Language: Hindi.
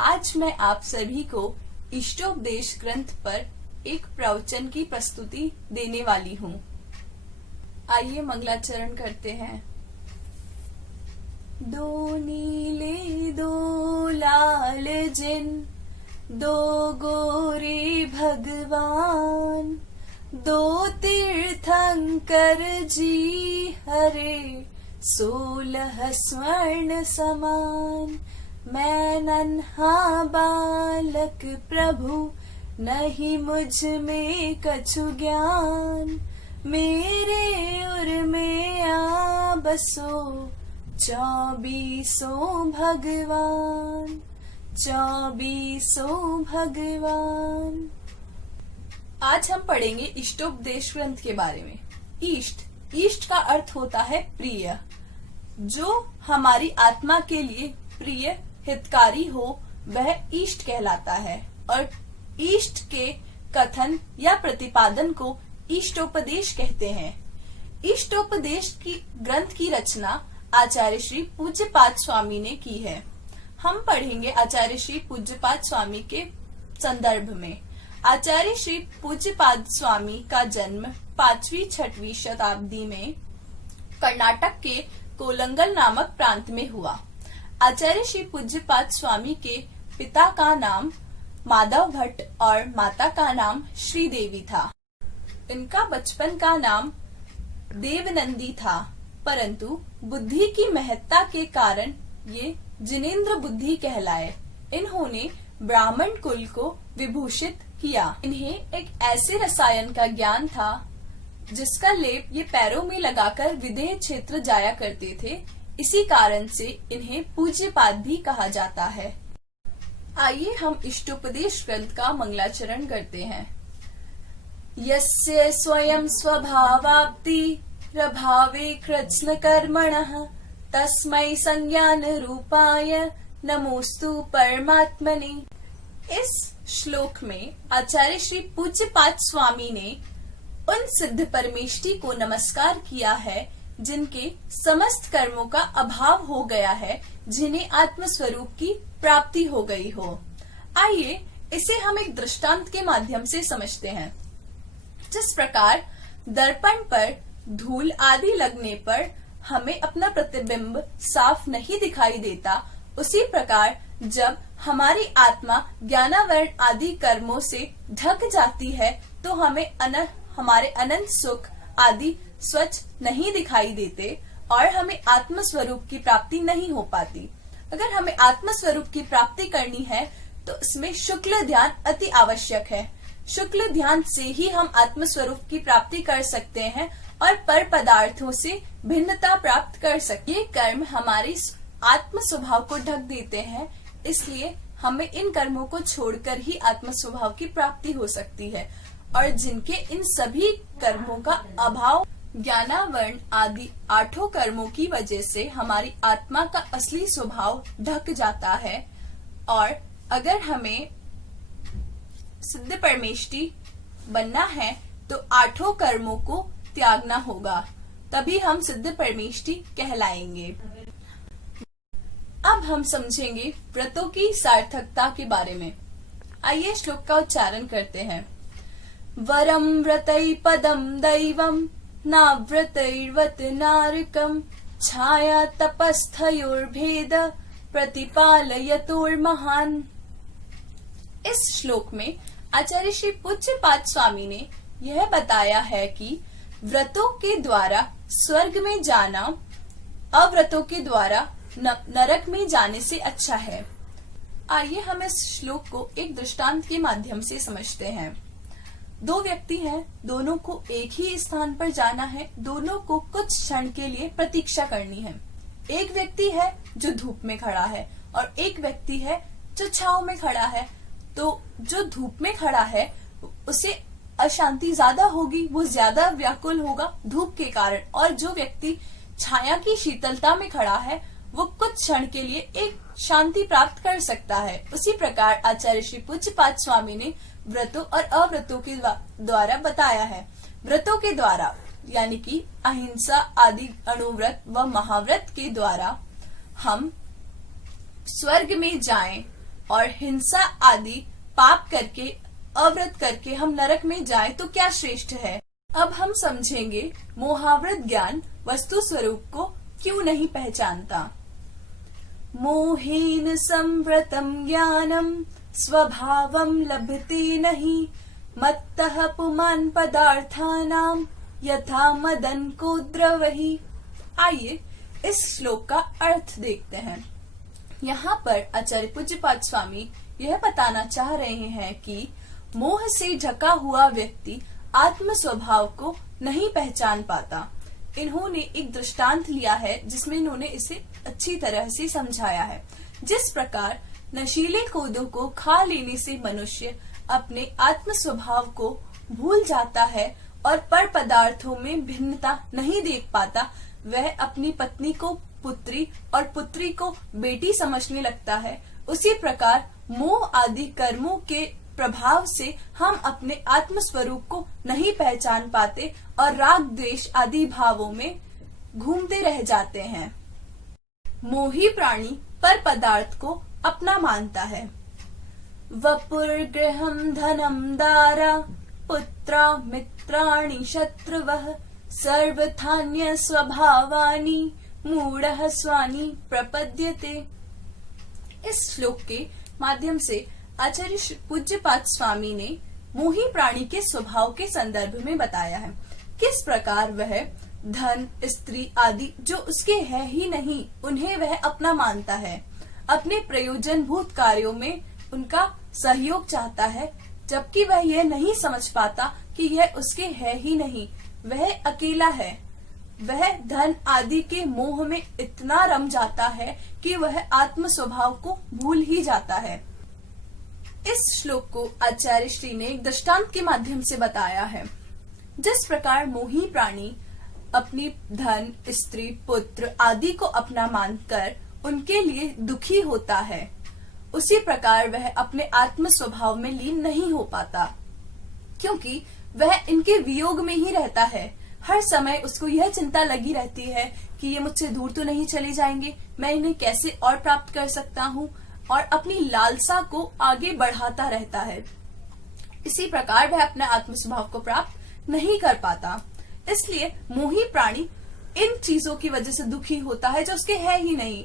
आज मैं आप सभी को इष्टोपदेश ग्रंथ पर एक प्रवचन की प्रस्तुति देने वाली हूँ। आइए मंगलाचरण करते हैं। दो नीले दो लाल जिन, दो गोरे भगवान, दो तीर्थंकर जी हरे, 16 स्वर्ण समान। मैं नन्हा बालक प्रभु, नहीं मुझ में कछु ज्ञान। मेरे उर में आ बसो, 24 भगवान, 24 भगवान। आज हम पढ़ेंगे इष्टोपदेश ग्रंथ के बारे में। इष्ट का अर्थ होता है प्रिय। जो हमारी आत्मा के लिए प्रिय हितकारी हो वह इष्ट कहलाता है, और इष्ट के कथन या प्रतिपादन को इष्टोपदेश कहते हैं। इष्टोपदेश की ग्रंथ की रचना आचार्य श्री पूज्यपाद स्वामी ने की है। हम पढ़ेंगे आचार्य श्री पूज्यपाद स्वामी के संदर्भ में। आचार्य श्री पूज्यपाद स्वामी का जन्म 5वीं-6वीं शताब्दी में कर्नाटक के कोलंगल नामक प्रांत में हुआ। आचार्य श्री पूज्यपाद स्वामी के पिता का नाम माधव भट्ट और माता का नाम श्रीदेवी था। इनका बचपन का नाम देवनंदी था, परंतु बुद्धि की महत्ता के कारण ये जिनेंद्र बुद्धि कहलाए। इन्होंने ब्राह्मण कुल को विभूषित किया। इन्हें एक ऐसे रसायन का ज्ञान था जिसका लेप ये पैरों में लगाकर विदेह क्षेत्र जाया करते थे। इसी कारण से इन्हें पूज्यपाद भी कहा जाता है। आइए हम इष्टोपदेश ग्रंथ का मंगलाचरण करते हैं। यस्य स्वयं स्वभावाप्ति प्रभावे कृत्स्न कर्मणः, तस्मै संज्ञान रूपाय नमोस्तु परमात्मने। इस श्लोक में आचार्य श्री पूज्यपाद स्वामी ने उन सिद्ध परमेष्ठी को नमस्कार किया है जिनके समस्त कर्मों का अभाव हो गया है, जिन्हें आत्म स्वरूप की प्राप्ति हो गई हो। आइए इसे हम एक दृष्टांत के माध्यम से समझते हैं। जिस प्रकार दर्पण पर धूल आदि लगने पर हमें अपना प्रतिबिंब साफ नहीं दिखाई देता, उसी प्रकार जब हमारी आत्मा ज्ञानावरण आदि कर्मों से ढक जाती है तो हमें हमारे अनंत सुख आदि स्वच्छ नहीं दिखाई देते और हमें आत्म स्वरूप की प्राप्ति नहीं हो पाती। अगर हमें आत्म स्वरूप की प्राप्ति करनी है तो इसमें शुक्ल ध्यान अति आवश्यक है। शुक्ल ध्यान से ही हम आत्म स्वरूप की प्राप्ति कर सकते हैं और पर पदार्थों से भिन्नता प्राप्त कर सकते। ये कर्म हमारे आत्म स्वभाव को ढक देते हैं, इसलिए हमें इन कर्मों को छोड़कर ही आत्म स्वभाव की प्राप्ति हो सकती है। और जिनके इन सभी कर्मों का अभाव ज्ञानावरण आदि 8 कर्मों की वजह से हमारी आत्मा का असली स्वभाव ढक जाता है, और अगर हमें सिद्ध परमेष्ठी बनना है तो 8 कर्मों को त्यागना होगा, तभी हम सिद्ध परमेष्ठी कहलाएंगे। अब हम समझेंगे व्रतों की सार्थकता के बारे में। आइए श्लोक का उच्चारण करते हैं। वरम व्रतै पदम दैवम, नाव्रतैर्वत नारकम, छाया तपस्थयोर्भेद प्रतिपालयतोर्महान। इस श्लोक में आचार्य श्री पूज्यपाद स्वामी ने यह बताया है कि व्रतों के द्वारा स्वर्ग में जाना अव्रतों के द्वारा नरक में जाने से अच्छा है। आइए हम इस श्लोक को एक दृष्टांत के माध्यम से समझते हैं। 2 व्यक्ति हैं, दोनों को एक ही स्थान पर जाना है, दोनों को कुछ क्षण के लिए प्रतीक्षा करनी है। एक व्यक्ति है जो धूप में खड़ा है और एक व्यक्ति है जो छांव में खड़ा है। तो जो धूप में खड़ा है उसे अशांति ज्यादा होगी, वो ज्यादा व्याकुल होगा धूप के कारण, और जो व्यक्ति छाया की शीतलता में खड़ा है वो कुछ क्षण के लिए एक शांति प्राप्त कर सकता है। उसी प्रकार आचार्य श्री पूज्यपाद स्वामी ने व्रतों और अव्रतों के द्वारा बताया है। व्रतों के द्वारा यानी कि अहिंसा आदि अणुव्रत व महाव्रत के द्वारा हम स्वर्ग में जाएं और हिंसा आदि पाप करके, अव्रत करके हम नरक में जाएं तो क्या श्रेष्ठ है। अब हम समझेंगे मोहाव्रत ज्ञान वस्तु स्वरूप को क्यों नहीं पहचानता। मोहेन संवृतम ज्ञानम स्वभावम लभते नहीं, मत्तः पुमान पदार्थानाम यथा मदन को द्रवहि। आइए इस श्लोक का अर्थ देखते हैं। यहाँ पर आचार्य पूज्यपाद स्वामी यह बताना चाह रहे हैं कि मोह से ढका हुआ व्यक्ति आत्म स्वभाव को नहीं पहचान पाता। इन्होंने एक दृष्टांत लिया है जिसमें इन्होंने इसे अच्छी तरह से समझाया है। जिस प्रकार नशीले पौधों को खा लेने से मनुष्य अपने आत्म स्वभाव को भूल जाता है और पर पदार्थों में भिन्नता नहीं देख पाता, वह अपनी पत्नी को पुत्री और पुत्री को बेटी समझने लगता है, उसी प्रकार मोह आदि कर्मों के प्रभाव से हम अपने आत्म स्वरूप को नहीं पहचान पाते और राग द्वेष आदि भावों में घूमते रह जाते हैं। मोही प्राणी पर पदार्थ को अपना मानता है। वपुर्गृहं धनं दारा पुत्रा मित्राणि शत्रुवः सर्वथान्य स्वभावानि मूढ़ः स्वानि प्रपद्यते। इस श्लोक के माध्यम से आचार्य पूज्यपाद स्वामी ने मोही प्राणी के स्वभाव के संदर्भ में बताया है किस प्रकार वह धन, स्त्री आदि जो उसके है ही नहीं उन्हें वह अपना मानता है, अपने प्रयोजन भूत कार्यों में उनका सहयोग चाहता है, जबकि वह यह नहीं समझ पाता कि यह उसके है ही नहीं, वह अकेला है। वह धन आदि के मोह में इतना रम जाता है कि वह आत्म स्वभाव को भूल ही जाता है। इस श्लोक को आचार्य श्री ने एक दृष्टांत के माध्यम से बताया है। जिस प्रकार मोही प्राणी अपनी धन, स्त्री, पुत्र आदि को अपना मानकर उनके लिए दुखी होता है, उसी प्रकार वह अपने आत्म स्वभाव में लीन नहीं हो पाता, क्योंकि वह इनके वियोग में ही रहता है। हर समय उसको यह चिंता लगी रहती है कि ये मुझसे दूर तो नहीं चले जाएंगे, मैं इन्हें कैसे और प्राप्त कर सकता हूँ, और अपनी लालसा को आगे बढ़ाता रहता है। इसी प्रकार वह अपने आत्म स्वभाव को प्राप्त नहीं कर पाता। इसलिए मोही प्राणी इन चीजों की वजह से दुखी होता है जो उसके है ही नहीं।